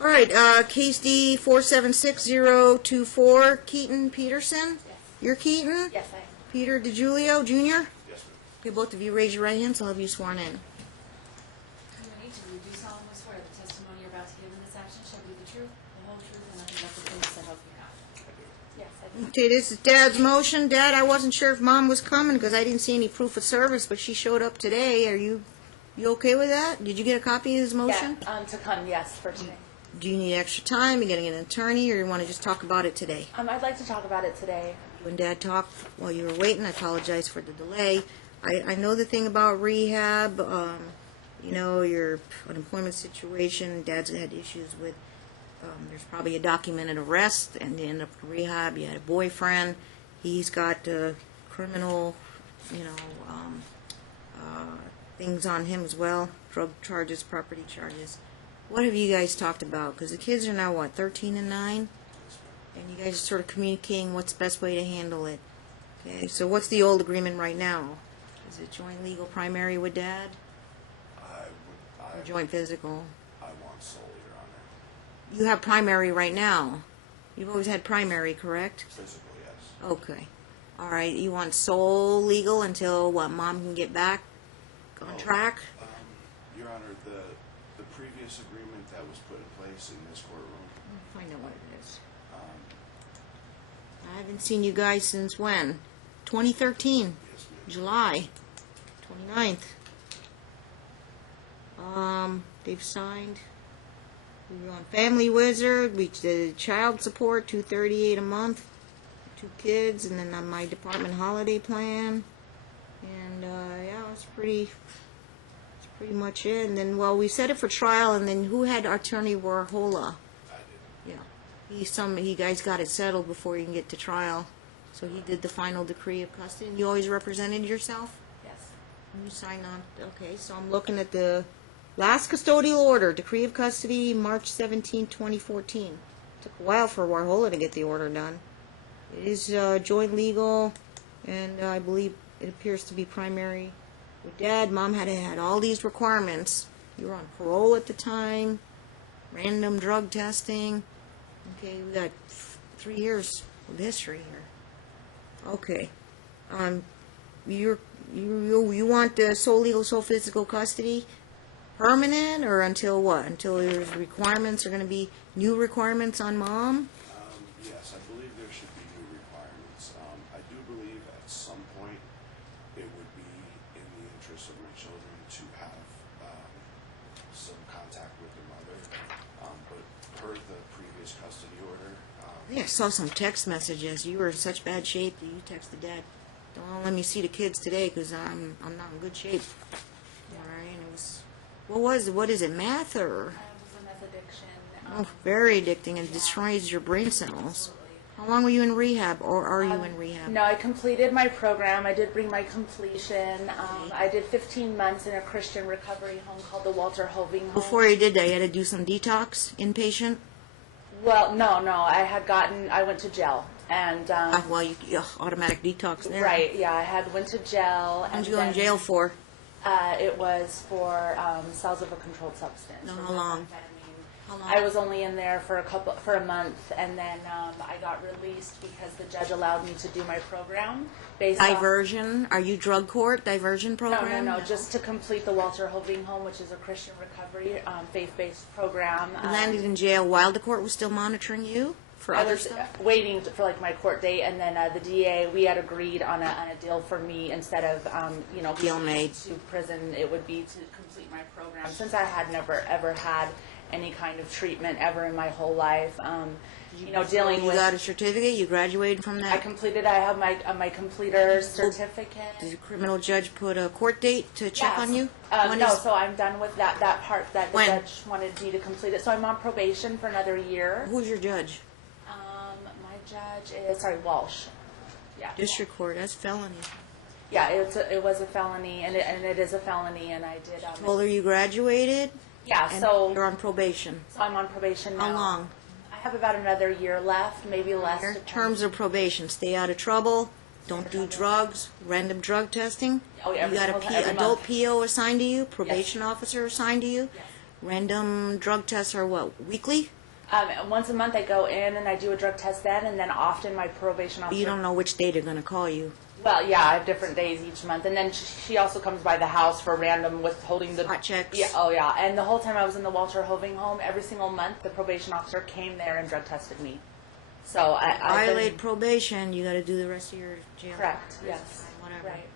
All right, case D 476024, Keaton Peterson. Yes. You're Keaton? Yes, I am. Peter DeGiulio, Jr.? Yes, ma'am. Okay, both of you raise your right hands, I'll have you sworn in. You need to do solemnly swear the testimony you're about to give in this action shall be the truth, the whole truth, and nothing but the truth, so help you God. Yes, I do. Okay, this is Dad's motion. Dad, I wasn't sure if Mom was coming because I didn't see any proof of service, but she showed up today. Are you okay with that? Did you get a copy of his motion? Yeah, to come, yes, for today. Do you need extra time? You getting an attorney, or you want to just talk about it today? I'd like to talk about it today. You and Dad talked while you were waiting. I apologize for the delay. I know the thing about rehab, you know, your unemployment situation. Dad's had issues with, there's probably a documented arrest, and you end up in rehab. You had a boyfriend. He's got criminal, you know, things on him as well, drug charges, property charges. What have you guys talked about? Because the kids are now, what, 13 and 9? And you guys are sort of communicating what's the best way to handle it. Okay, so what's the old agreement right now? Is it joint legal primary with Dad? Or joint physical? I want sole, Your Honor. You have primary right now. You've always had primary, correct? Physical, yes. Okay. All right, you want sole legal until, what, Mom can get back on track? Your Honor, the previous agreement that was put in place in this courtroom, Find out what it is. I haven't seen you guys since when? 2013, yes, ma'am. July 29th. They've signed. We were on Family Wizard. We did child support, $238 a month, 2 kids, and then on my department holiday plan. And yeah, it's pretty much it. And then, well, we set it for trial. And then who had attorney Warhola? I did. Yeah, he guys got it settled before you can get to trial. So he did the final decree of custody. And you always represented yourself? Yes. And you signed on. Okay, so I'm looking at the last custodial order, decree of custody, March 17, 2014. Took a while for Warhola to get the order done. It is joint legal, and I believe it appears to be primary with Dad. Mom had all these requirements. You were on parole at the time, random drug testing. Okay, we got 3 years of history here. Okay, you want the sole legal, sole physical custody permanent, or until what? Until there's requirements are going to be new requirements on Mom? Yes, I believe there should be new requirements. I do believe at some point it would be in the interest of my children to have some contact with their mother. But per the previous custody order, Yeah, I saw some text messages. You were in such bad shape that you texted Dad, "Don't let me see the kids today because I'm not in good shape." All right, and it was, what is it, meth or? It was a meth addiction. Oh, very addicting and destroys your brain cells. How long were you in rehab, or are you in rehab? No, I completed my program. I did bring my completion. I did 15 months in a Christian recovery home called the Walter Hoving Home. Before you did that, you had to do some detox, inpatient? Well, no. I went to jail. And, Well, you automatic detox there. right, yeah, I went to jail. What did you go in jail for? It was for sales of a controlled substance. No, for how long? methamphetamine. How long? I was only in there for a month, and then I got released because the judge allowed me to do my program based on Diversion? Are you drug court? Diversion program? No, just to complete the Walter Hoving Home, which is a Christian recovery faith-based program. You landed in jail while the court was still monitoring you for I other was stuff? waiting for like my court date, and then the DA, we had agreed on a deal for me instead of Deal made. to prison. It would be to complete my program since I had never ever had any kind of treatment ever in my whole life. Dealing You with. got a certificate? You graduated from that? I have my completer certificate. Did the criminal judge put a court date to check Yes. on you? So I'm done with that part that the When? judge wanted me to complete it. So I'm on probation for another year. Who's your judge? My judge is Walsh. Yeah. District court. That's felony. Yeah, it was a felony, and it is a felony, and I did. Told her you graduated? Yeah, And so you're on probation. I'm on probation now. How long? I have about another year left, maybe less. Your depends. terms of probation: stay out of trouble, don't do drugs, random drug testing. Oh, yeah, You got every a month. adult PO assigned to you, probation officer assigned to you. Yes. Random drug tests are what, weekly? Once a month I go in and I do a drug test then, and then often my probation officer. You don't know which day they're going to call you. Well, yeah, I have different days each month, and then she also comes by the house for random withholding the Spot checks. Yeah, oh yeah. And the whole time I was in the Walter Hoving home, every single month the probation officer came there and drug tested me. So I Violate probation, you got to do the rest of your jail. correct. time, Yes. Whatever. Right.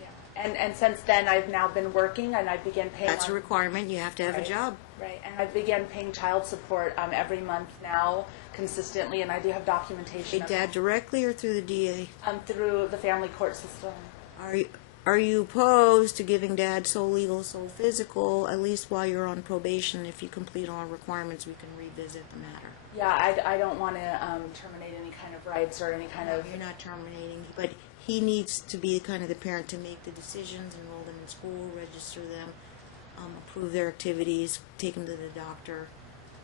Yeah. And since then I've now been working, and I began paying. That's a requirement. You have to have a Right. job. Right, and I began paying child support every month now consistently, and I do have documentation Hey, of Dad, directly or through the DA? through the family court system. Are you opposed to giving Dad sole legal, sole physical, at least while you're on probation? If you complete all requirements, we can revisit the matter. Yeah, I don't want to terminate any kind of rights or any kind of. You're not terminating, but he needs to be kind of the parent to make the decisions, enroll them in school, register them, approve their activities, take them to the doctor,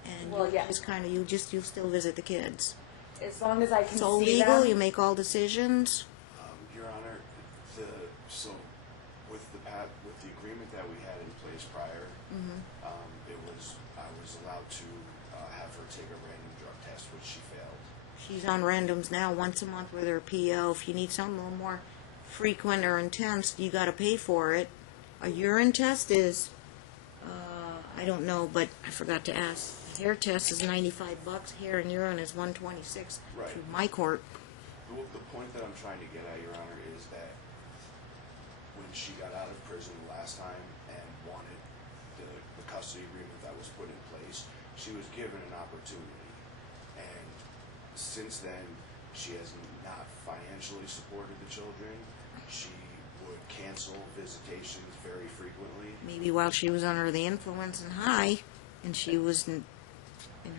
and Well, yeah. you'll still visit the kids. As long as I can Sole see legal, them. you make all decisions. Your Honor, so with the agreement that we had in place prior, I was allowed to have her take a random drug test, which she failed. She's on randoms now, once a month with her PO. If you need something a little more frequent or intense, you got to pay for it. A urine test is, I don't know, but I forgot to ask. Hair test is $95. Hair and urine is $126 Right. through my court. The point that I'm trying to get at, Your Honor, is that when she got out of prison the last time and wanted the custody agreement that was put in place, she was given an opportunity. And since then, she has not financially supported the children. She would cancel visitations very frequently. Maybe while she was under the influence and high, and she was in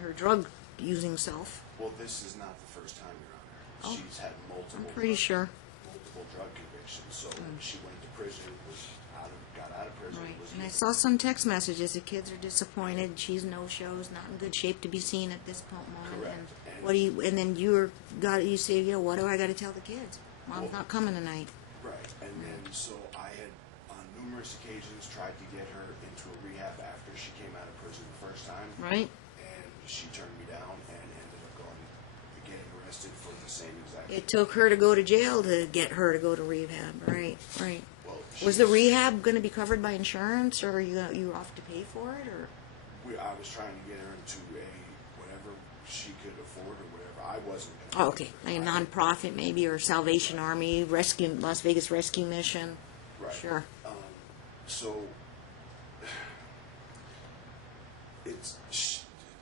her drug using self. Well, this is not the first time, Your Honor. Oh. She's had multiple. I'm pretty sure. Multiple drug convictions. So when she went to prison, got out of prison. Right. Was And I used- saw some text messages. The kids are disappointed. She's no shows, not in good shape to be seen at this moment. Correct. And what do you? And then you say, what do I got to tell the kids? Mom's not coming tonight. Right, and then so I had on numerous occasions tried to get her into a rehab after she came out of prison the first time, Right. and she turned me down and ended up getting arrested for the same exact. It took her to go to jail to get her to go to rehab. Right. Right. Well, Was the rehab going to be covered by insurance, or you off to pay for it, or? I was trying to get her into whatever she could afford or whatever. I wasn't. Oh, okay, like a nonprofit maybe, or Salvation Army, Las Vegas Rescue Mission. Right. Sure. So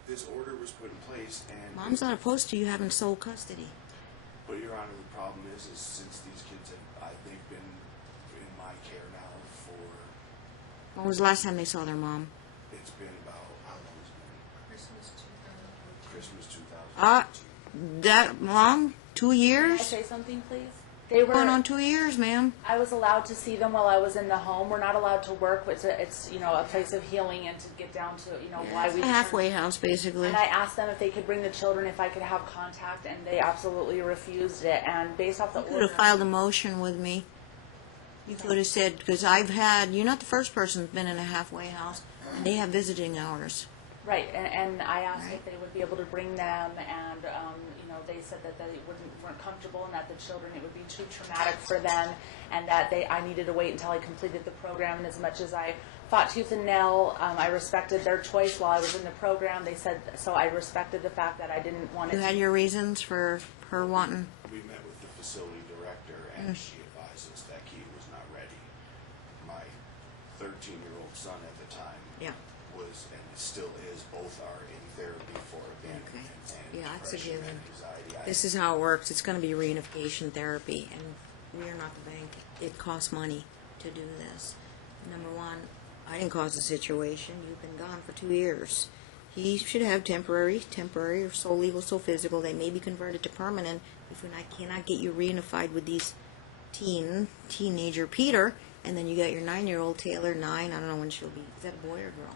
this order was put in place, and Mom's not opposed to you having sole custody. But Your Honor, the problem is since these kids they've been in my care now for. When was the last time they saw their mom? It's been about how long has it been? Christmas 2000. That long? 2 Can I years? say something, please? They were. Going on 2 years, ma'am. I was allowed to see them while I was in the home. We're not allowed to work. But it's a place of healing and to get down to why It's we. a halfway house, basically. And I asked them if they could bring the children, if I could have contact, and they absolutely refused it. And based off the You could order. have filed a motion with me. You could have said, because you're not the first person who's been in a halfway house, and they have visiting hours. Right, and I asked Right. if they would be able to bring them, and they said that they weren't comfortable, and that the children, it would be too traumatic for them, and that I needed to wait until I completed the program. And as much as I fought tooth and nail, I respected their choice while I was in the program. They said so. I respected the fact that I didn't want You it. had your reasons for her wanting. We met with the facility director, and she advised us that Keaton was not ready. My 13-year-old son at the time Yeah. was, and still is, both are in therapy for abandonment and Yeah, it's a depression given. and anxiety. This is how it works. It's going to be reunification therapy, and we are not the bank. It costs money to do this. Number one, I didn't cause the situation. You've been gone for 2 years. He should have temporary, or sole legal, sole physical. They may be converted to permanent if I cannot get you reunified with these teenager Peter, and then you got your 9-year-old Taylor, 9. I don't know when she'll be. Is that a boy or girl?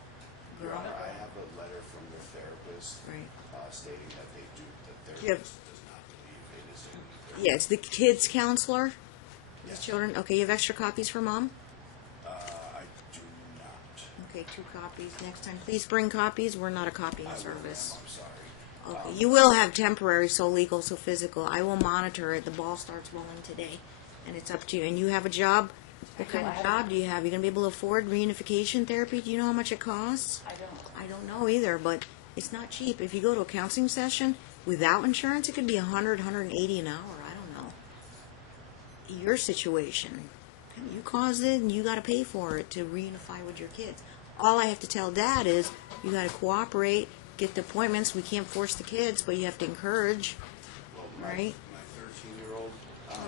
Your Honor, I have a letter from their therapist Right. Stating that the Yeah. therapist does not believe it is in Yeah, it's the kids counselor. Yes. The children. Okay, you have extra copies for Mom? I do not. Okay, 2 copies. Next time, please bring copies. We're not a copying service. I'm sorry. Okay, you will have temporary, so legal, so physical. I will monitor it. The ball starts rolling today, and it's up to you. And you have a job? What kind of job do you have? You gonna be able to afford reunification therapy? Do you know how much it costs? I don't know either, but it's not cheap. If you go to a counseling session without insurance, it could be 100, 180 an hour. I don't know. Your situation, you caused it, and you got to pay for it to reunify with your kids. All I have to tell Dad is you got to cooperate. Get the appointments. We can't force the kids, but you have to encourage, Well, right? My 13-year-old.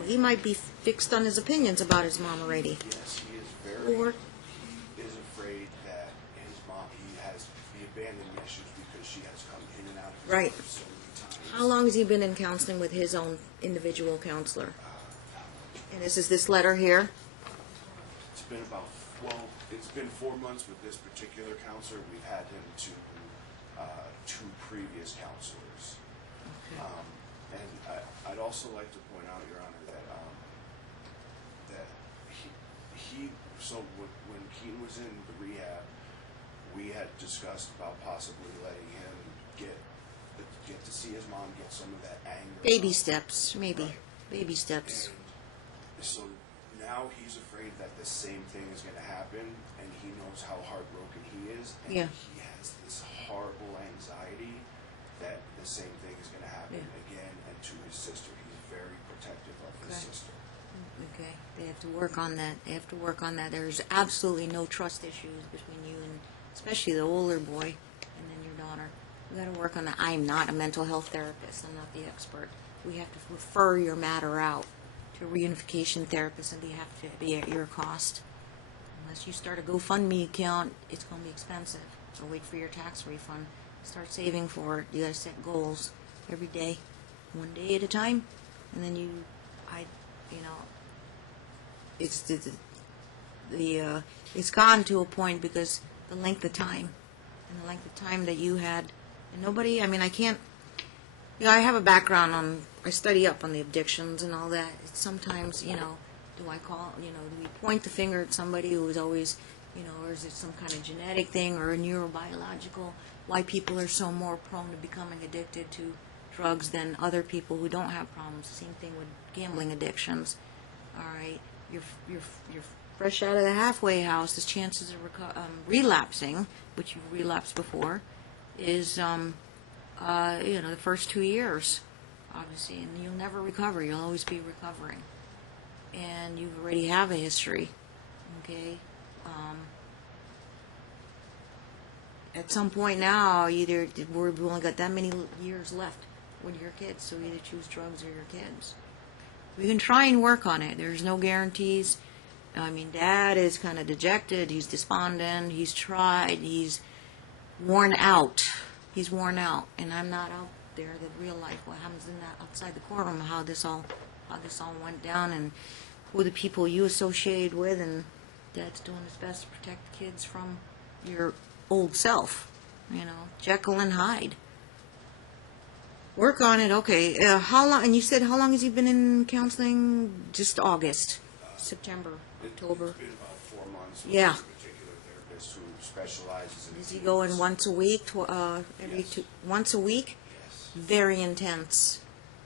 He might be fixed on his opinions about his mom already. Yes, he is very. Or- He is afraid that his mom. He has the abandonment issues because she has come in and out of his Right. life so many times. How long has he been in counseling with his own individual counselor? And this is this letter here. It's been it's been 4 months with this particular counselor. We've had him to 2 previous counselors. And I'd also like to point out, Your Honor, that he so when Keaton was in the rehab, we had discussed about possibly letting him get to see his mom, get some of that anger. Baby steps, maybe. Right. Baby steps. And so now he's afraid that the same thing is going to happen, and he knows how heartbroken he is, and Yeah. he has this horrible anxiety that the same thing is going to happen again, and to his sister. He's very protective of his Okay. sister. Okay, they have to work on that. They have to work on that. There's absolutely no trust issues between you and especially the older boy and then your daughter. We got to work on that. I'm not a mental health therapist. I'm not the expert. We have to refer your matter out to a reunification therapist, and they have to be at your cost. Unless you start a GoFundMe account, it's going to be expensive. So wait for your tax refund. Start saving for it. You got to set goals every day, one day at a time, and then it's it's gone to a point because the length of time and the length of time that you had, and nobody. I mean, I can't. I have a background on. I study up on the addictions and all that. It's sometimes, do I call? Do we point the finger at somebody who is always, or is it some kind of genetic thing or a neurobiological? Why people are so more prone to becoming addicted to drugs than other people who don't have problems. Same thing with gambling addictions. All right, you're fresh out of the halfway house. The chances of relapsing, which you've relapsed before, is the first 2 years, obviously, and you'll never recover. You'll always be recovering, and you already have a history. Okay. At some point now, we've only got that many years left with your kids, so either choose drugs or your kids. We can try and work on it. There's no guarantees. I mean, Dad is kind of dejected. He's despondent. He's tried. He's worn out. He's worn out, and I'm not out there. The real life, what happens in that outside the courtroom, how this all went down, and who the people you associated with, and Dad's doing his best to protect the kids from your old self. Jekyll and Hyde. Work on it. Okay. How long? And you said how long has he been in counseling? Just August, September, October. It's been about 4 months. Yeah. With this particular therapist who specializes in. Is he going teens. once a week? Yes. Once a week? Yes. Very intense.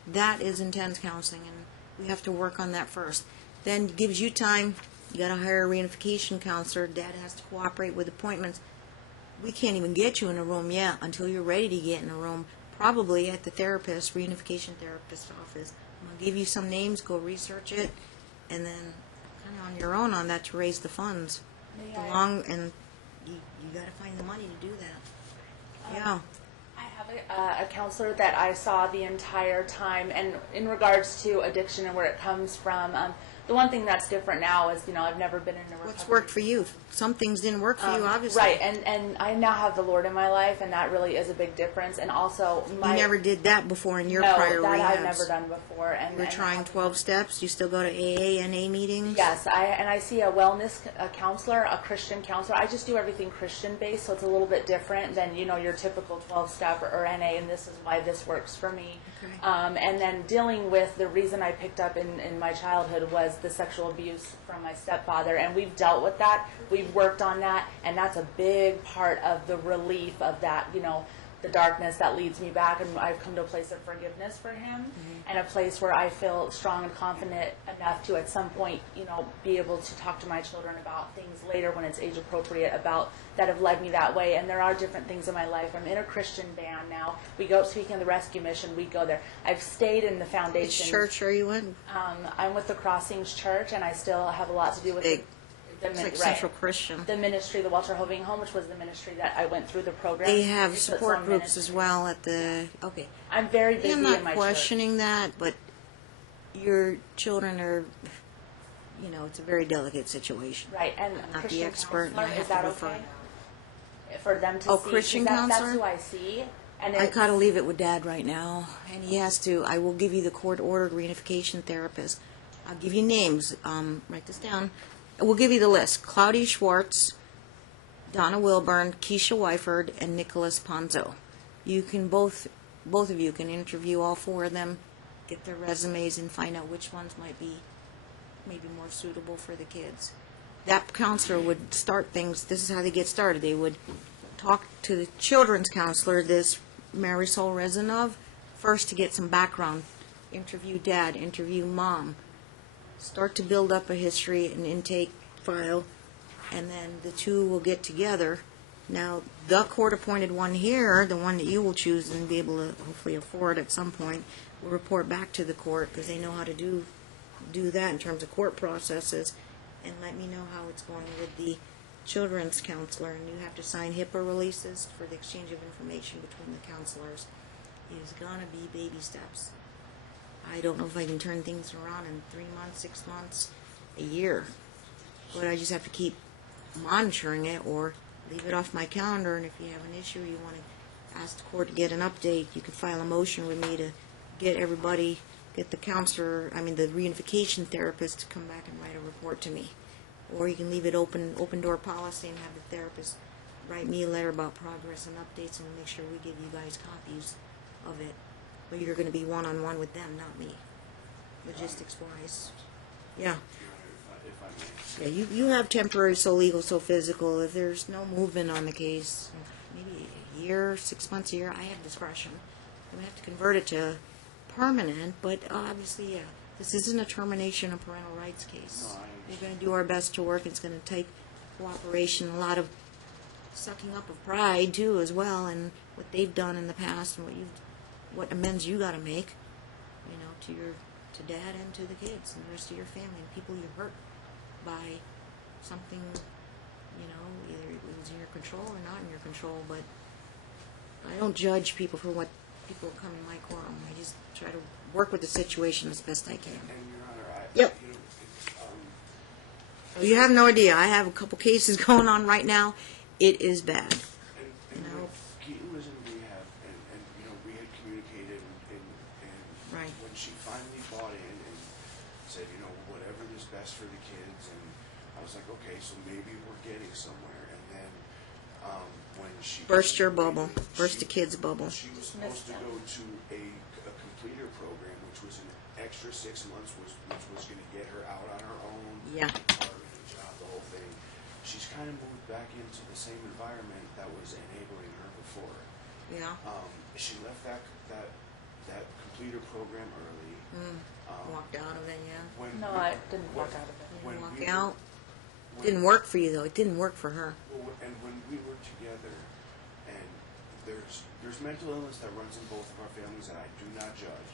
That is intense counseling, and we have to work on that first. Then it gives you time. You got to hire a reunification counselor. Dad has to cooperate with appointments. We can't even get you in a room yet until you're ready to get in a room. Probably at the reunification therapist office. I'm going to give you some names, go research it, and then kind of on your own on that to raise the funds. And you got to find the money to do that. Yeah. I have a counselor that I saw the entire time, and in regards to addiction and where it comes from, the one thing that's different now is, I've never been in a recovery. What's worked for you? Some things didn't work for you, obviously. Right, and I now have the Lord in my life, and that really is a big difference. And also, You never did that before in your prior that rehabs. I've never done before. And We're trying 12 steps. You still go to AA, NA meetings? Yes, I see a wellness counselor, a Christian counselor. I just do everything Christian based, so it's a little bit different than your typical 12-step or NA, and this is why this works for me. Okay. And then dealing with the reason I picked up in my childhood was was the sexual abuse from my stepfather, and we've dealt with that. We've worked on that, and that's a big part of the relief of that, you know, the darkness that leads me back, and I've come to a place of forgiveness for him, and a place where I feel strong and confident enough to at some point, you know, be able to talk to my children about things later when it's age appropriate about that have led me that way. And there are different things in my life. I'm in a Christian band now. We go, speaking of the rescue mission, we go there. I've stayed in the foundation. Which church are you in? I'm with the Crossings Church, and I still have a lot to do with Big. the It's like right, Central Christian. the ministry, the Walter Hoving Home, which was the ministry that I went through the program. They have It's its support own groups ministry. as well at the. Okay. I'm very busy I'm in not my questioning that, but your children are, you know, it's a very delicate situation. church. Right, and I'm not the Christian expert, and I counselor, have is to that refer. okay? For them to Oh, see? Christian 'Cause counselor? That's who I see. And I it's- gotta leave it with Dad right now, and he has to. I will give you the court-ordered reunification therapist. I'll give you names. Write this down. We'll give you the list: Claudia Schwartz, Donna Wilburn, Keisha Wyford, and Nicholas Ponzo. You can both of you can interview all four of them, get their resumes, and find out which ones might be maybe more suitable for the kids. That counselor would start things. This is how they get started. They would talk to the children's counselor, this Marisol Rezanov, first to get some background. Interview Dad, interview Mom. Start to build up a history, an intake file, and then the two will get together. Now, the court-appointed one here, the one that you will choose and be able to hopefully afford at some point, will report back to the court because they know how to do that in terms of court processes, and let me know how it's going with the children's counselor. And you have to sign HIPAA releases for the exchange of information between the counselors. It's gonna be baby steps. I don't know if I can turn things around in 3 months, 6 months, a year. But I just have to keep monitoring it or leave it off my calendar. And if you have an issue, you want to ask the court to get an update, you can file a motion with me to get everybody, get the counselor, the reunification therapist to come back and write a report to me. Or you can leave it open door policy and have the therapist write me a letter about progress and updates and make sure we give you guys copies of it. But you're going to be one-on-one with them, not me, logistics-wise. Yeah. If I may. Yeah, you have temporary, so legal, so physical. If there's no movement on the case, maybe a year, 6 months, a year, I have discretion. We have to convert it to permanent, but obviously, yeah, this isn't a termination of parental rights case. No, I We're going to do our best to work. It's going to take cooperation, a lot of sucking up of pride, too, as well, and what they've done in the past and what amends you got to make, to Dad and to the kids and the rest of your family and people you hurt by something, either it was in your control or not in your control. But I don't judge people for what people come in my courtroom. I just try to work with the situation as best I can. And Your Honor, Yep. it's, You have no idea. I have a couple cases going on right now. It is bad. and No. when Keaton was in rehab, and we had communicated, and Right. when she finally bought in and said, whatever is best for the kids, and I was like, okay, so maybe we're getting somewhere. And then when she Burst your bubble. graduated, Burst the kid's bubble. She was supposed to go to a completer program, which was an extra 6 months, which was going to get her out on her own. Yeah. Apartment, job, the whole thing. She's kind of moved back into the same environment that was enabling her before. Yeah. She left that completer program early. Walked out of it, yeah. No, I didn't walk out of it. When Walk we out. when- Didn't work for you, though. It didn't work for her. Well, and when we were together, and there's mental illness that runs in both of our families that I do not judge.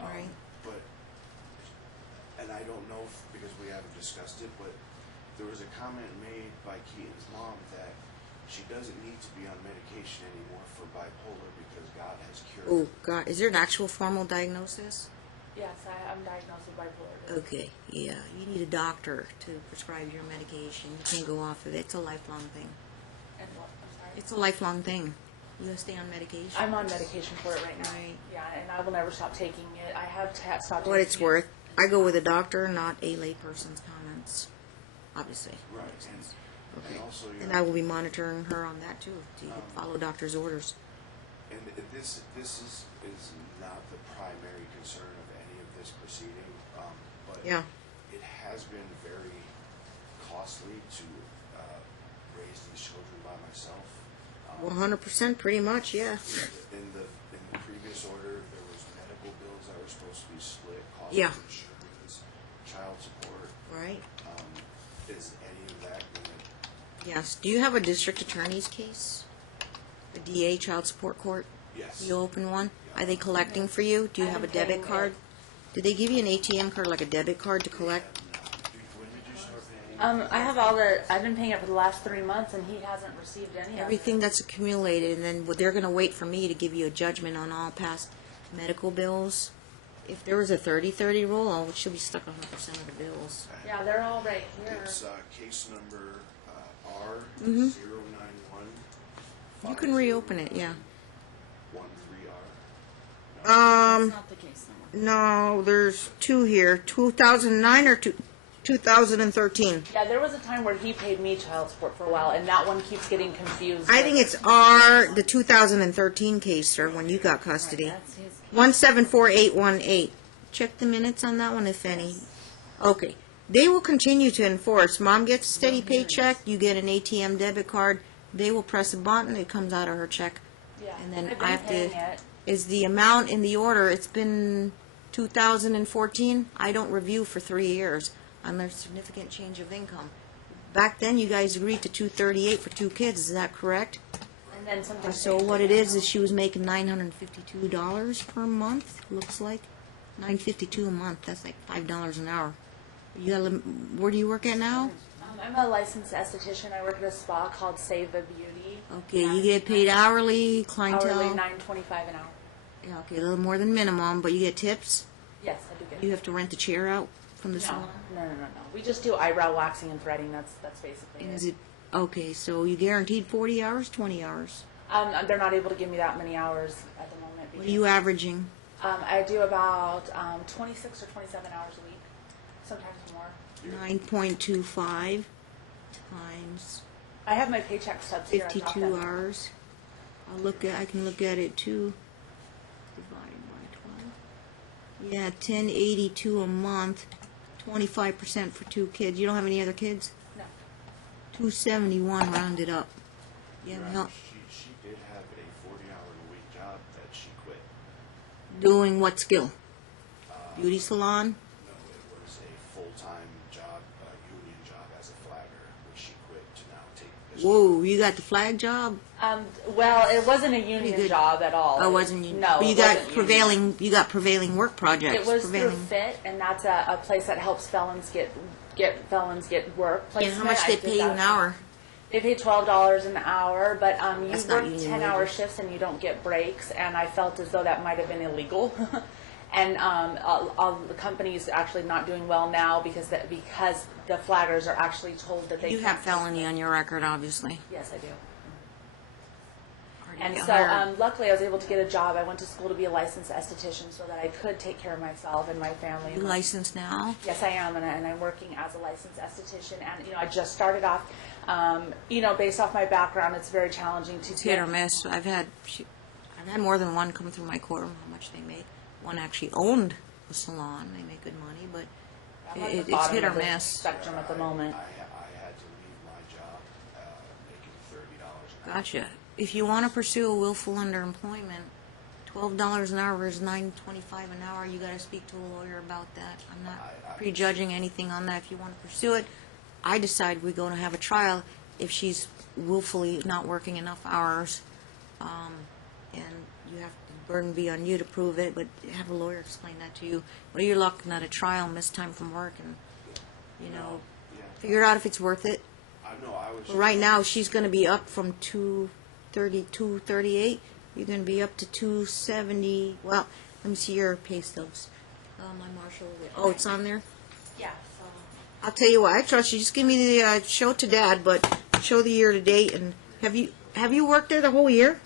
Right. But, and I don't know because we haven't discussed it, but there was a comment made by Keaton's mom that she doesn't need to be on medication anymore for bipolar because God has cured Oh, her. God. Is there an actual formal diagnosis? Yes, I'm diagnosed with bipolar. Okay, yeah. You need a doctor to prescribe your medication. You can't go off of it. It's a lifelong thing. And what? I'm sorry. It's a lifelong thing. You gotta stay on medication. I'm on medication for it right now. Right. Yeah, and I will never stop taking it. I have stopped What taking it's it. worth. I go with a doctor, not a layperson's comments. Obviously. Right, Okay. and also, And I will be monitoring her on that too, to follow doctor's orders. and this is not the primary concern of any of this proceeding, but Yeah. it has been very costly to raise these children by myself. 100%, pretty much, yeah. In the previous order, there was medical bills that were supposed to be split, cost Yeah. of insurance, child support. Right. Is any of that going to? Yes. Do you have a district attorney's case? A DA, child support court? Yes. You open one? Are they collecting for you? Do you have a I've been debit paying card? Did they give you an ATM card, like a debit card to collect? When did you start paying? I have I've been paying it for the last 3 months, and he hasn't received any of it. Everything that's accumulated, and then they're going to wait for me to give you a judgment on all past medical bills. If there was a 30-30 rule, it should be stuck 100% of the bills. Yeah, they're all right here. It's case number R Mhm. 091. You can reopen it, yeah. 13R. That's not the case number. No, there's two here. 2009 or 2013? Yeah, there was a time where he paid me child support for a while, and that one keeps getting confused. I think it's the 2013 case, sir, when you got custody. That's his. 174,818. Check the minutes on that one, if any. Okay. They will continue to enforce. Mom gets a steady paycheck, you get an ATM debit card, they will press a button, it comes out of her check. Yeah, And then I've been I have to, paying it. is the amount in the order, it's been 2014, I don't review for 3 years unless significant change of income. Back then, you guys agreed to 238 for 2 kids, is that correct? And then something. So what it is she was making $952 per month, looks like. $952 a month, that's like $5 an hour. You got, where do you work at now? I'm a licensed esthetician. I work at a spa called Save a Beauty. Okay, you get paid hourly, clientele? Hourly, $9.25 an hour. Yeah, okay, a little more than minimum, but you get tips? Yes, I do get. You have to rent the chair out from the No, salon? no. We just do eyebrow waxing and threading. That's basically And it. is it, okay, so you guaranteed 40 hours, 20 hours? They're not able to give me that many hours at the moment. What are you averaging? I do about 26 or 27 hours a week, sometimes more. 9.25 times I have my paycheck stubs here. I dropped 52 them. hours. I can look at it too. Divided by 12. Yeah, 1082 a month. 25% for 2 kids. You don't have any other kids? No. 271 rounded up. Yeah, Right. no. She did have a 40-hour-a-week job that she quit. Doing what skill? Beauty salon? No, it was a full-time job, union job as a flagger, which she quit to now take this. Whoa, you got the flag job? Well, it wasn't a Pretty union good. job at all. Oh, wasn't you? No, But you it got wasn't union. prevailing. You got prevailing work projects. It was prevailing. through FIT, and that's a place that helps felons get work. Yeah, how much they pay you an hour? They pay $12 an hour, but you That's not work union 10-hour wages. shifts and you don't get breaks. And I felt as though that might have been illegal. And all the companies are actually not doing well now because the flaggers are actually told that they You can't. have felony on your record, obviously. Yes, I do. Hard to And get so, hired. luckily, I was able to get a job. I went to school to be a licensed esthetician so that I could take care of myself and my family. You licensed now? Yes, I am, and I'm working as a licensed esthetician. And I just started off. Based off my background, it's very challenging to It's hit or miss. I've had more than one come through my courtroom. How much they make? One actually owned a salon. They make good money, but I'm on the it's bottom hit or of the miss. spectrum at the moment. I had to leave my job making $30 an hour. Gotcha. If you want to pursue a willful underemployment, $12 an hour is $9.25 an hour. You got to speak to a lawyer about that. I'm not prejudging anything on that. If you want to pursue it, I decide we're going to have a trial if she's willfully not working enough hours, and you have the burden be on you to prove it. But have a lawyer explain that to you. Well, you're looking at a trial, missed time from work, and Yeah. figure out if it's worth it. I know. I was. But right now, she's going to be up from 238. You're going to be up to 270. Well, let me see your pay stubs. My marshal. Oh, it's on there. Yeah. I'll tell you what. I trust you. Just give me the show it to Dad, but show the year to date. And have you worked there the whole year?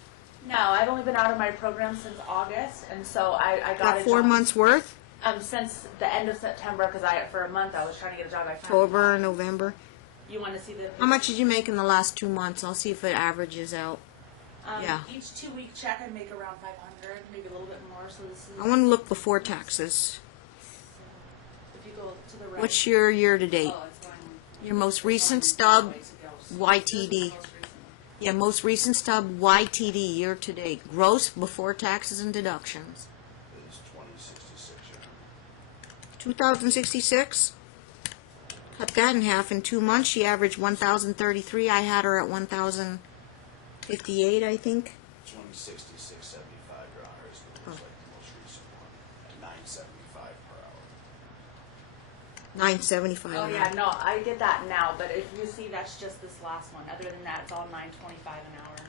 No, I've only been out of my program since August, and so I got Got a 4 job. months worth. Since the end of September, because for a month I was trying to get a job. I found October, November. You want to see the? How much did you make in the last 2 months? I'll see if it averages out. Yeah. Each 2-week check I make around 500, maybe a little bit more. So this is. I want to look before taxes. If you go to the right. What's your year-to-date? Oh, it's going. Your most recent stub, YTD. Yeah, most recent stub, YTD, year-to-date. Gross before taxes and deductions. It is 2066, yeah. 2066? Cut that in half. In 2 months, she averaged 1,033. I had her at 1,058, I think. 2066.75, Your Honor, is the most, like, the most recent one, at 9.75 per hour. 975. Oh yeah, no, I get that now, but if you see, that's just this last one. Other than that, it's all $9.25 an hour, $9.25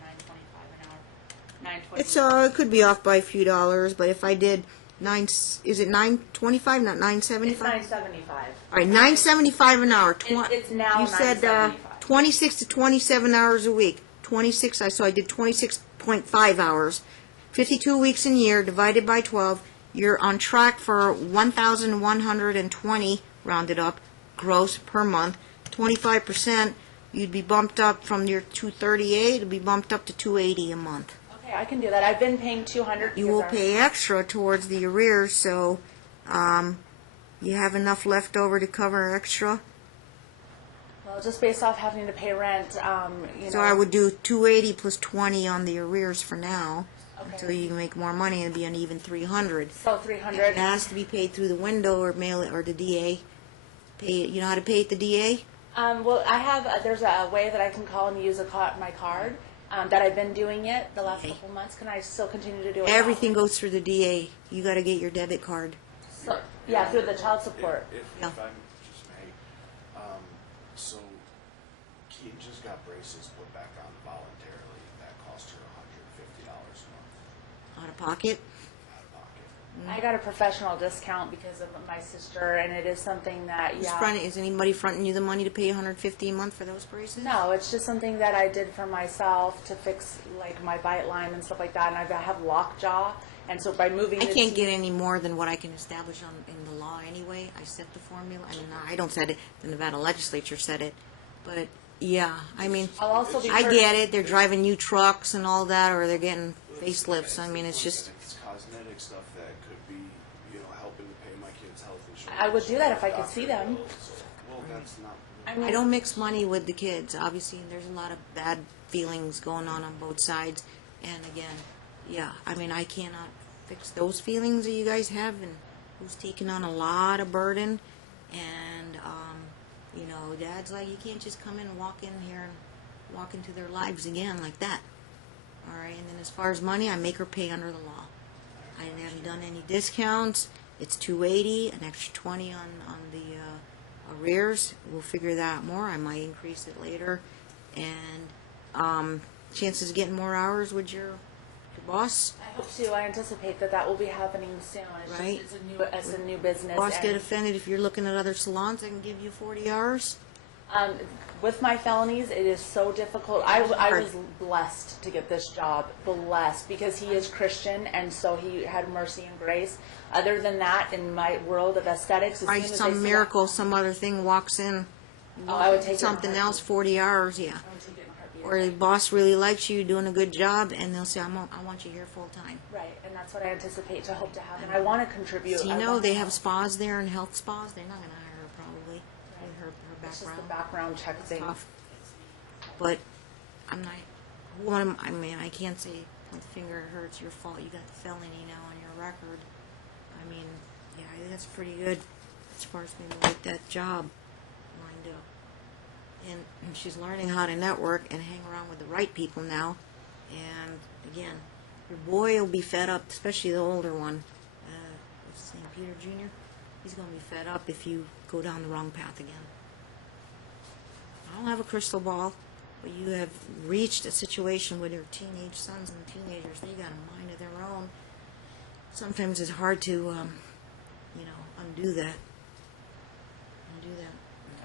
an hour, $9.20. It's it could be off by a few dollars, but if I did is it 925, not 975? It's $9.75. All right, 975 an hour. It's now You said $9.75. 26 to 27 hours a week. 26. So I did 26.5 hours. 52 weeks in a year divided by 12. You're on track for 1,120 rounded up gross per month. 25%. You'd be bumped up from your 238. It'd be bumped up to 280 a month. Okay, I can do that. I've been paying $200. You will pay extra towards the arrears, so you have enough left over to cover extra. Well, just based off having to pay rent, So I would do 280 plus 20 on the arrears for now, Okay. until you can make more money and be an even 300. So It $300. has to be paid through the window or mail it or the DA. Pay it. You know how to pay it the DA? Well, I have. There's a way that I can call and use my card. That I've been doing it the last Okay. couple months. Can I still continue to do it? Everything goes through the DA. You got to get your debit card. So, yeah, through the child support. If Yeah. I just may, so Keaton just got braces put back on voluntarily. That cost her $150 a month Out of pocket. out of pocket. I got a professional discount because of my sister, and it is something that Is anybody fronting you the money to pay $150 a month for those braces? No, it's just something that I did for myself to fix like my bite line and stuff like that. And I have lockjaw, and so by moving, I the can't teeth- get any more than what I can establish in the law anyway. I set the formula. I mean, I don't set it. The Nevada legislature set it. But, yeah, I mean, I'll also be. I get it. They're driving new trucks and all that, or they're getting facelifts. I mean, it's just... It's cosmetic stuff that could be, helping to pay my kids' health insurance. I would do that if I could see them. Well, that's not. I don't mix money with the kids. Obviously, there's a lot of bad feelings going on both sides. And again, yeah, I mean, I cannot fix those feelings that you guys have, and who's taking on a lot of burden. And, Dad's like, you can't just come in and walk in here and walk into their lives again like that. All right, and then as far as money, I make her pay under the law. I haven't done any discounts. It's $280, an extra $20 on the arrears. We'll figure that out more. I might increase it later. And chances of getting more hours with your boss. I hope to. I anticipate that will be happening soon. It's Right. Just, it's a new business. Boss and- get offended if you're looking at other salons. I can give you 40 hours. With my felonies, it is so difficult. I was blessed to get this job, blessed, because he is Christian, and so he had mercy and grace. Other than that, in my world of aesthetics, as By soon as they some see miracle, some other thing walks in. Oh, I would take it in a something else, 40 hours, yeah. I would take it in a heartbeat. Or the boss really likes you, doing a good job, and they'll say, I want you here full time. Right, and that's what I anticipate to hope to have, and I want to contribute. So I want they to- have spas there and health spas. They're not going to hire her probably with her It's just the background. background check thing. Tough. But I'm not. I mean, I can't say point the finger at her. It's your fault. You got the felony now on your record. I mean, yeah, I think that's pretty good as far as maybe get that job lined up. And she's learning how to network and hang around with the right people now. And again, your boy will be fed up, especially the older one. What's his name, Peter Jr.? He's going to be fed up if you go down the wrong path again. I don't have a crystal ball, but you have reached a situation with your teenage sons and teenagers. They got a mind of their own. Sometimes it's hard to, undo that.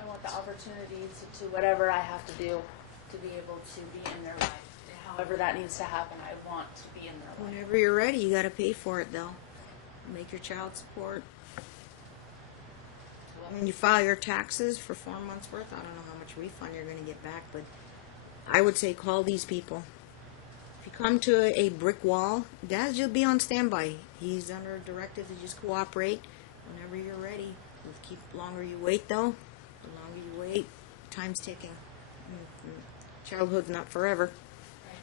I want the opportunity to whatever I have to do to be able to be in their life. However that needs to happen, I want to be in their life. Whenever you're ready, you got to pay for it, though. Make your child support. When you file your taxes for 4 months' worth, I don't know how much refund you're going to get back, but I would say call these people. If you come to a brick wall, Dad, you'll be on standby. He's under a directive to just cooperate whenever you're ready with longer you wait, though, the longer you wait, time's ticking. Childhood's not forever. Right.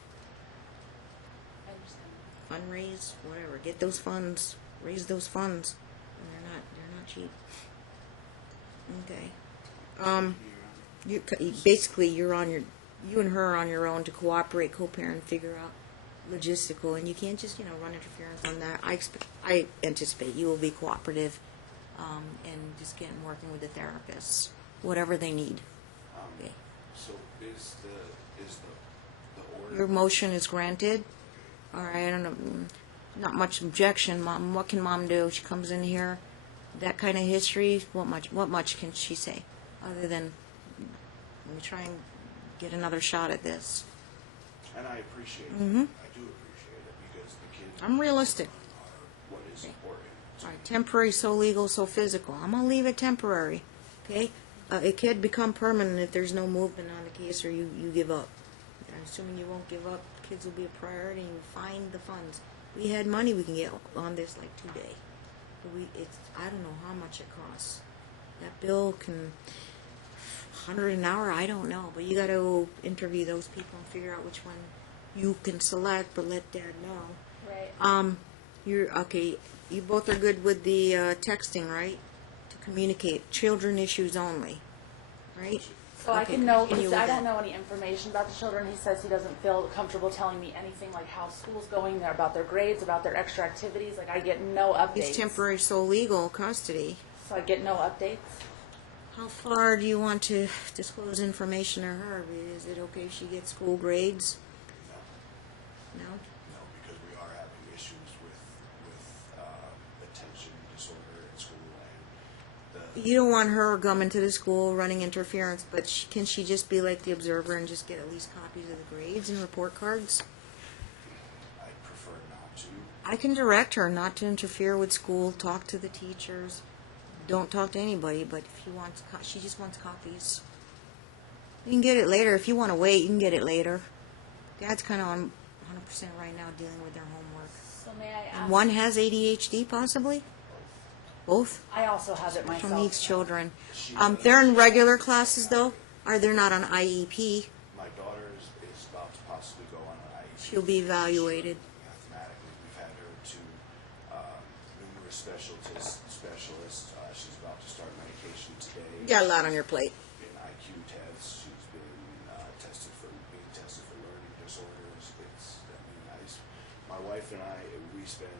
I understand. Fundraise, whatever. Get those funds. Raise those funds. And they're not cheap. Okay. Basically, you and her are on your own to cooperate, co-parent, figure out logistical, and you can't just, run interference on that. I anticipate you will be cooperative, and just working with the therapists, whatever they need. Okay. So is the order? Your motion is granted. All right, I don't know, not much objection, Mom. What can Mom do? She comes in here, that kind of history. What much can she say, other than let me try and get another shot at this? And I appreciate it. Mhm. I do appreciate it because the kids I'm realistic. are what is important. to All right, me. temporary, so legal, so physical. I'm gonna leave it temporary. Okay, it could become permanent if there's no movement on the case or you give up. I'm assuming you won't give up. Kids will be a priority, and you find the funds. We had money we can get on this like today, but I don't know how much it costs. That bill can $100 an hour. I don't know, but you got to interview those people and figure out which one you can select, but let Dad know. Right. You're okay. You both are good with the texting, right? To communicate, children issues only, right? So I Okay, can know, continue because I with don't that. know any information about the children. He says he doesn't feel comfortable telling me anything like how school's going, about their grades, about their extra activities. Like I get no updates. It's temporary, so legal custody. So I get no updates. How far do you want to disclose information to her? Is it okay if she gets school grades? No, No? no, because we are having issues with attention disorder at school and the. You don't want her coming to the school running interference, but can she just be like the observer and just get at least copies of the grades and report cards? I prefer not to. I can direct her not to interfere with school, talk to the teachers, don't talk to anybody, but if she just wants copies. You can get it later. If you want to wait, you can get it later. Dad's kind of on 100% right now dealing with their homework. So may I ask? And one has ADHD, possibly? Both? I also have it Special myself. needs children. They're in regular classes, though? Or they're not on IEP? My daughter is about to possibly go on an IEP. She'll be evaluated. Mathematically, we've had her to numerous specialists. She's about to start medication today. You got a lot on your plate. Been IQ tests. She's been tested for learning disorders. My wife and I, we spend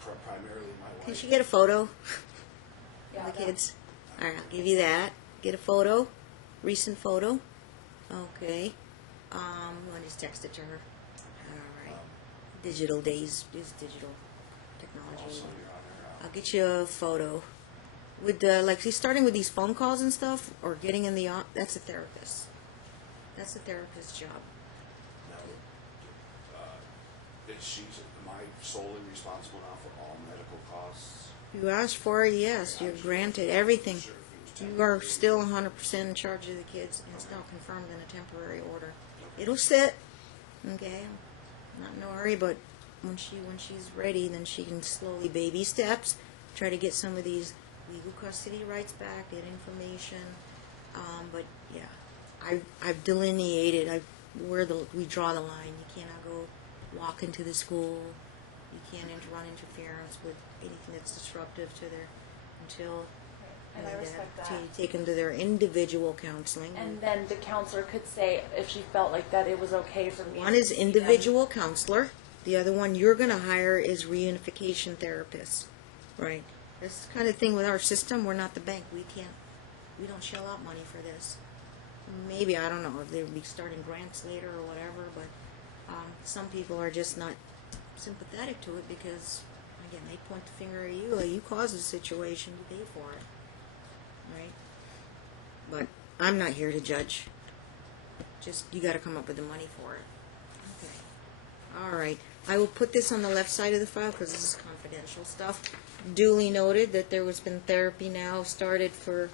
primarily my wife. Can she get a photo Yeah, of the that- kids? All right, I'll give you that. Get a photo, recent photo. Okay. I'll just text it to her. All right. Digital days is digital technology. Also, Your Honor, I'll get you a photo. With she's starting with these phone calls and stuff, or getting in the that's a therapist. That's a therapist's job. now, am I solely responsible now for all medical costs? You asked for it, yes. You're granted everything. Sure, if it was You are 10 still 100% in charge of the kids, and it's now confirmed in a temporary order. It'll sit, okay? Not in no hurry, but when she's ready, then she can slowly, baby steps, try to get some of these legal custody rights back, get information. But yeah, I've delineated where we draw the line. You cannot go walk into the school. You can't run interference with anything that's disruptive to their until. And I respect that. Take them to their individual counseling. And then the counselor could say if she felt like that it was okay for me. One to is see them. individual counselor. The other one you're going to hire is reunification therapist. Right. This kind of thing with our system, we're not the bank. We don't shell out money for this. Maybe, I don't know, if they'll be starting grants later or whatever, but some people are just not sympathetic to it because, again, they point the finger at you. You caused the situation, you pay for it. Right? But I'm not here to judge. Just, you got to come up with the money for it. Okay. All right. I will put this on the left side of the file because this is confidential stuff. Duly noted that there has been therapy now started for,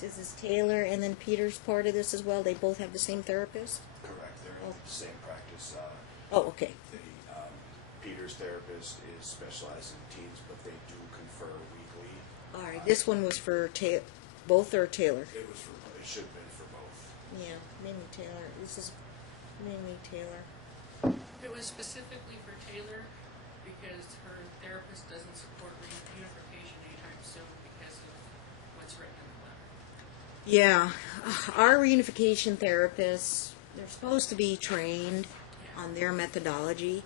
this is Taylor and then Peter's part of this as well. They both have the same therapist? Correct. They're in the same practice. Oh, okay. Peter's therapist is specialized in teens, but they do confer weekly. All right, this one was for both or Taylor? It was for, it should have been for both. Yeah, mainly Taylor. This is mainly Taylor. It was specifically for Taylor because her therapist doesn't support reunification anytime soon because of what's written in the letter. Yeah, our reunification therapists, they're supposed to be trained on their methodology.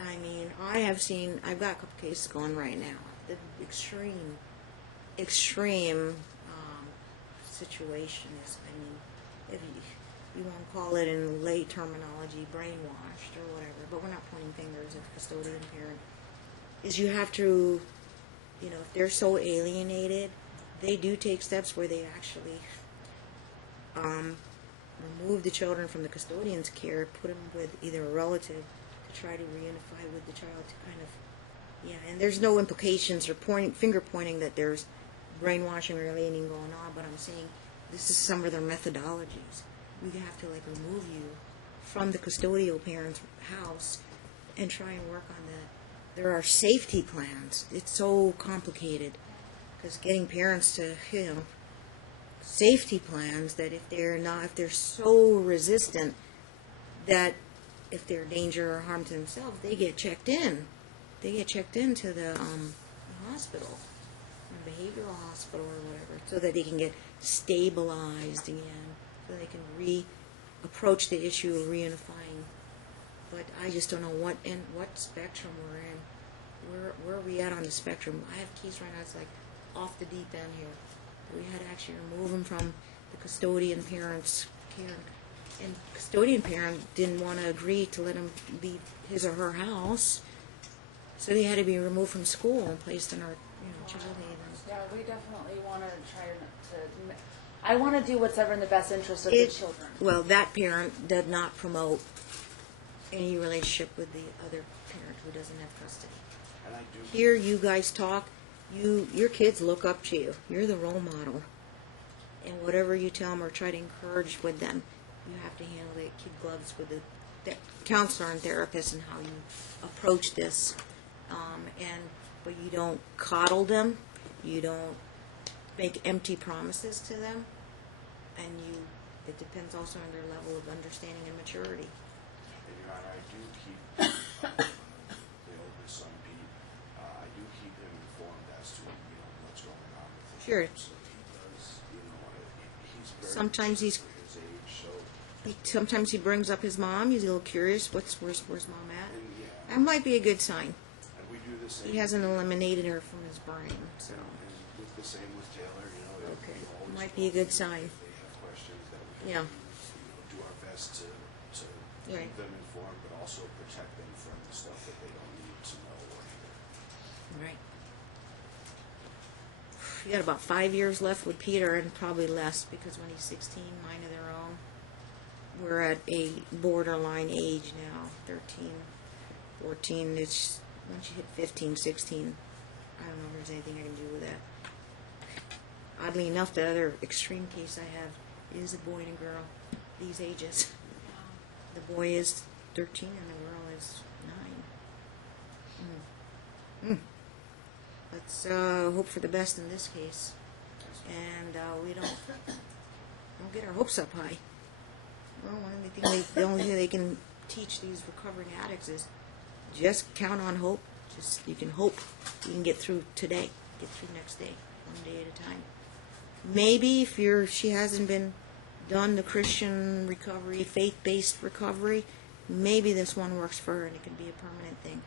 I mean, I've got a couple cases going right now. The extreme situation is, I mean, if you want to call it in lay terminology, brainwashed or whatever, but we're not pointing fingers at the custodian parent, is you have to, you know, if they're so alienated, they do take steps where they actually remove the children from the custodian's care, put them with either a relative to try to reunify with the child to kind of, yeah, and there's no implications or finger pointing that there's brainwashing or alienating going on, but I'm saying this is some of their methodologies. We have to like remove you from the custodial parent's house and try and work on that. There are safety plans. It's so complicated because getting parents to, you know, safety plans that if they're so resistant that if they're danger or harm to themselves, they get checked in. They get checked into the hospital, or behavioral hospital or whatever, so that they can get stabilized again, so they can approach the issue of reunifying. But I just don't know what spectrum we're in. Where are we at on the spectrum? I have keys right now. It's like off the deep end here. We had to actually remove him from the custodian parent's care. And the custodian parent didn't want to agree to let him be his or her house, so he had to be removed from school and placed in our, child havens. Yeah, we definitely want to try to. I want to do what's ever in the best interest of the children. Well, that parent did not promote any relationship with the other parent who doesn't have custody. And I do. Here, you guys talk. Your kids look up to you. You're the role model. And whatever you tell them or try to encourage with them, you have to handle it kid gloves with the counselor and therapist and how you approach this. But you don't coddle them. You don't make empty promises to them. And it depends also on their level of understanding and maturity. And Your Honor, I do keep the oldest son, Pete. I do keep him informed as to what's going on with him. Sure. So he does. He's very Sometimes he's. for his age. So Sometimes he brings up his mom. He's a little curious. Where's mom at? and yeah, That might be a good sign. and we do the same. He hasn't eliminated her from his brain, so And with the same with Taylor, Okay. we always Might be a good welcome sign. If they have questions, that we Yeah. can do our best to Right. keep them informed, but also protect them from the stuff that they don't need to know or hear. right. You got about 5 years left with Peter, and probably less because when he's 16, mine of their own. We're at a borderline age now, 13, 14. It's once you hit 15, 16. I don't know if there's anything I can do with that. Oddly enough, the other extreme case I have is a boy and a girl, these ages. The boy is 13 and the girl is 9. Let's hope for the best in this case, and we don't get our hopes up high. Well, the only thing they can teach these recovering addicts is just count on hope. You can hope you can get through today, get through next day, one day at a time. Maybe if she hasn't been done the Christian recovery, faith-based recovery, maybe this one works for her and it can be a permanent thing.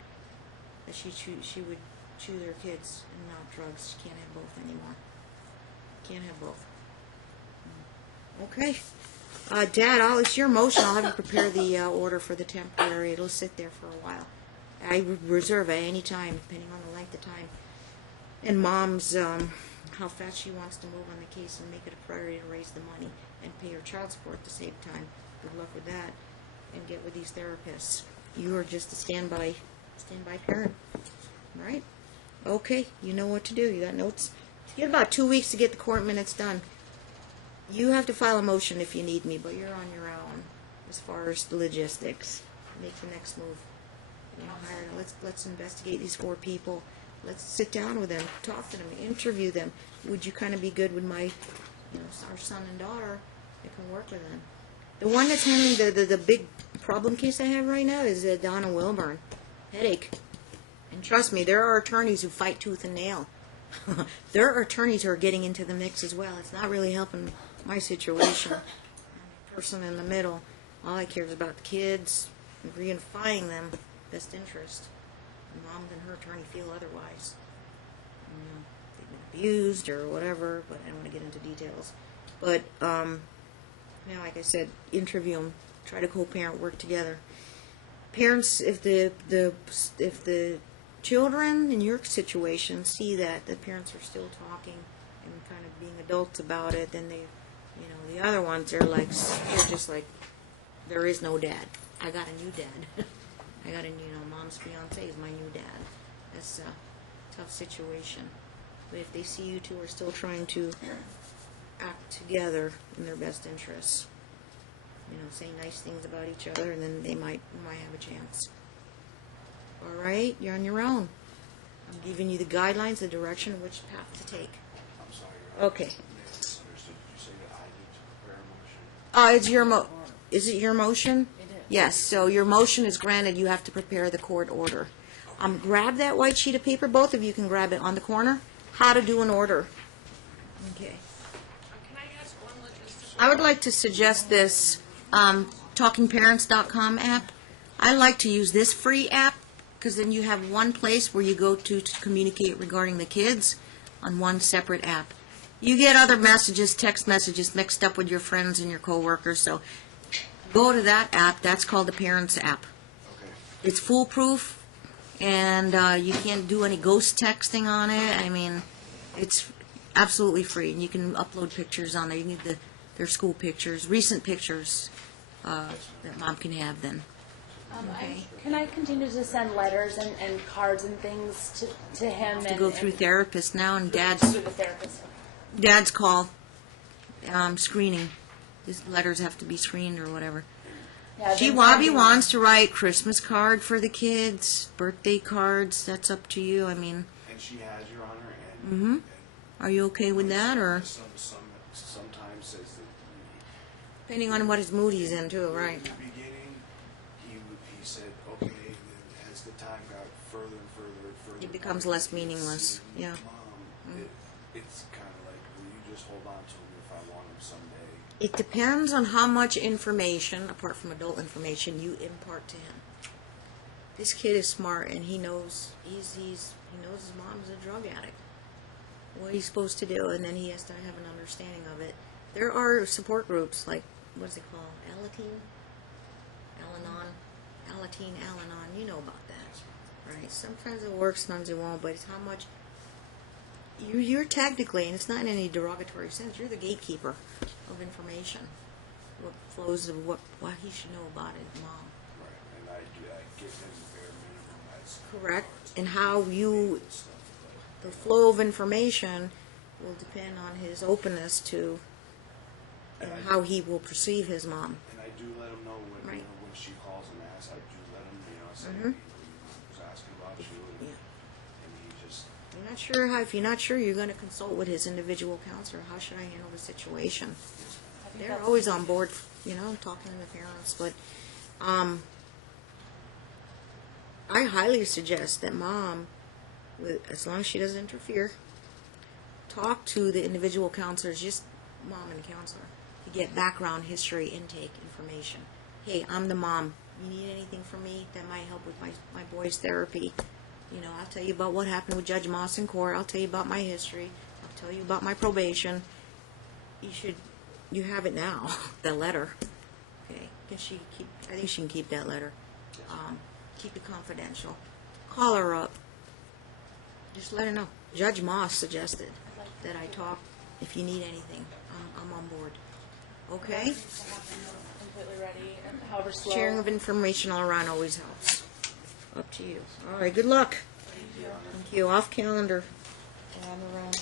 That she would choose her kids and not drugs. She can't have both anymore. Can't have both. Okay. Dad, it's your motion. I'll have you prepare the order for the temporary. It'll sit there for a while. I reserve at any time, depending on the length of time. And Mom's, how fast she wants to move on the case and make it a priority to raise the money and pay her child support at the same time. Good luck with that. And get with these therapists. You are just a standby parent. All right? Okay, you know what to do. You got notes? You get about 2 weeks to get the court minutes done. You have to file a motion if you need me, but you're on your own as far as the logistics. Make the next move. Let's investigate these 4 people. Let's sit down with them, talk to them, interview them. Would you kind of be good with my, our son and daughter that can work with them? The one that's handling the big problem case I have right now is Donna Wilburn. Headache. And trust me, there are attorneys who fight tooth and nail. There are attorneys who are getting into the mix as well. It's not really helping my situation. I'm a person in the middle. All I care is about the kids, and reunifying them, best interest. And mom and her attorney feel otherwise. They've been abused or whatever, but I don't want to get into details. But, like I said, interview them, try to co-parent, work together. Parents, if the children in your situation see that the parents are still talking and kind of being adults about it, then they, the other ones are like, they're just like, there is no dad. I got a new dad. I got a mom's fiance is my new dad. That's a tough situation. But if they see you two are still trying to act together in their best interests, say nice things about each other, and then they might have a chance. All right, you're on your own. I'm giving you the guidelines, the direction, which path to take. I'm sorry. Okay. Misunderstood. Did you say that I need to prepare a motion? It's your Is it your motion? It is. Yes. So your motion is granted. You have to prepare the court order. Grab that white sheet of paper. Both of you can grab it on the corner. How to do an order. Okay. Can I ask one logistical? I would like to suggest this TalkingParents.com app. I like to use this free app because then you have one place where you go to communicate regarding the kids on one separate app. You get other messages, text messages mixed up with your friends and your coworkers, so go to that app. That's called the Parents app. Okay. It's foolproof, and you can't do any ghost texting on it. I mean, it's absolutely free, and you can upload pictures on there. You need their school pictures, recent pictures that mom can have then. Okay. Can I continue to send letters and cards and things to him? To go through therapists now, and through dad's the therapist. call screening. His letters have to be screened or whatever. Yeah, She then Wabi sending- wants to write Christmas card for the kids, birthday cards. That's up to you. I mean, And she has, Your Honor, and, Mhm. and are you okay with that, or sometimes says that depending on what his mood he's in too, right? in the beginning, he said, okay, and then as the time got further and further, It becomes less meaningless, seeing yeah. Mom, it's kind of like, will you just hold on to him if I want him someday? It depends on how much information, apart from adult information, you impart to him. This kid is smart, and he knows he knows his mom's a drug addict. What he's supposed to do, and then he has to have an understanding of it. There are support groups like, what is it called? Al-Anon. You know about that, right? Sometimes it works, sometimes it won't. But it's how much you're technically, and it's not in any derogatory sense. You're the gatekeeper of information. What flows of what he should know about his mom. Right, and I give him the bare minimum as Correct. regards And how you, and stuff, the flow of information will depend on his openness to, and how he will perceive his mom. and I do let him know when Right. when she calls and asks. I do let him, I say, Mhm. he was asking about you, Yeah. and he just You're not sure how. If you're not sure, you're going to consult with his individual counselor. How should I handle the situation? I think They're that's- always on board, talking to the parents. But I highly suggest that mom, as long as she doesn't interfere, talk to the individual counselors, just mom and counselor, to get background, history, intake information. Hey, I'm the mom. You need anything from me that might help with my boy's therapy? I'll tell you about what happened with Judge Moss in court. I'll tell you about my history. I'll tell you about my probation. You have it now, the letter. Okay. I think she can keep that letter. Keep it confidential. Call her up. Just let her know. Judge Moss suggested that I talk. If you need anything, I'm on board. Okay? I have them completely ready, and however slow. Sharing of information all around always helps. Up to you. All right. Good luck. Thank you. Off calendar. On the round.